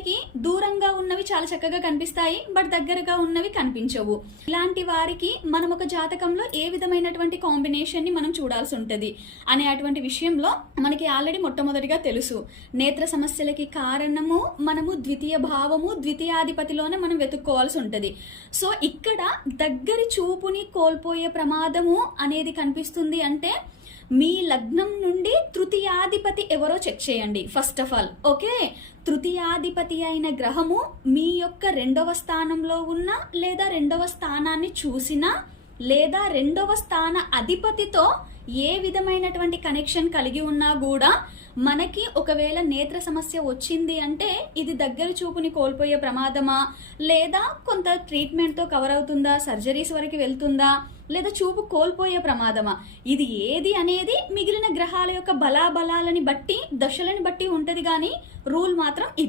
కొందరికి దూరంగా ఉన్నవి చాలా చక్కగా కనిపిస్తాయి, బట్ దగ్గరగా ఉన్నవి కనిపించవు. ఇలాంటి వారికి మనం ఒక జాతకంలో ఏ విధమైనటువంటి కాంబినేషన్ ని మనం చూడాల్సి ఉంటది అనే అటువంటి విషయంలో మనకి ఆల్రెడీ మొట్టమొదటిగా తెలుసు. నేత్ర సమస్యలకి కారణము మనము ద్వితీయ భావము, ద్వితీయాధిపతిలోనే మనం వెతుక్కోవాల్సి ఉంటది. సో ఇక్కడ దగ్గరి చూపుని కోల్పోయే ప్రమాదము అనేది కనిపిస్తుంది అంటే మీ లగ్నం నుండి తృతీయాధిపతి ఎవరో చెక్ చేయండి ఫస్ట్ ఆఫ్ ఆల్. ఓకే, తృతీయాధిపతి అయిన గ్రహము మీ యొక్క 2వ స్థానంలో ఉన్న లేదా 2వ స్థానాన్ని చూసినా లేదా 2వ స్థాన అధిపతితో ఏ విధమైనటువంటి కనెక్షన్ కలిగి ఉన్నా కూడా మనకి ఒకవేళ నేత్ర సమస్య వచ్చింది అంటే ఇది దగ్గర చూపుని కోల్పోయే ప్రమాదమా, లేదా కొంత ట్రీట్మెంట్తో కవర్ అవుతుందా, సర్జరీస్ వరకు వెళ్తుందా, లేదా చూపు కోల్పోయే ప్రమాదమా, ఇది ఏది అనేది మిగిలిన గ్రహాల యొక్క బలాబలాలని బట్టి, దశలని బట్టి ఉంటది. కానీ రూల్ మాత్రం ఇది.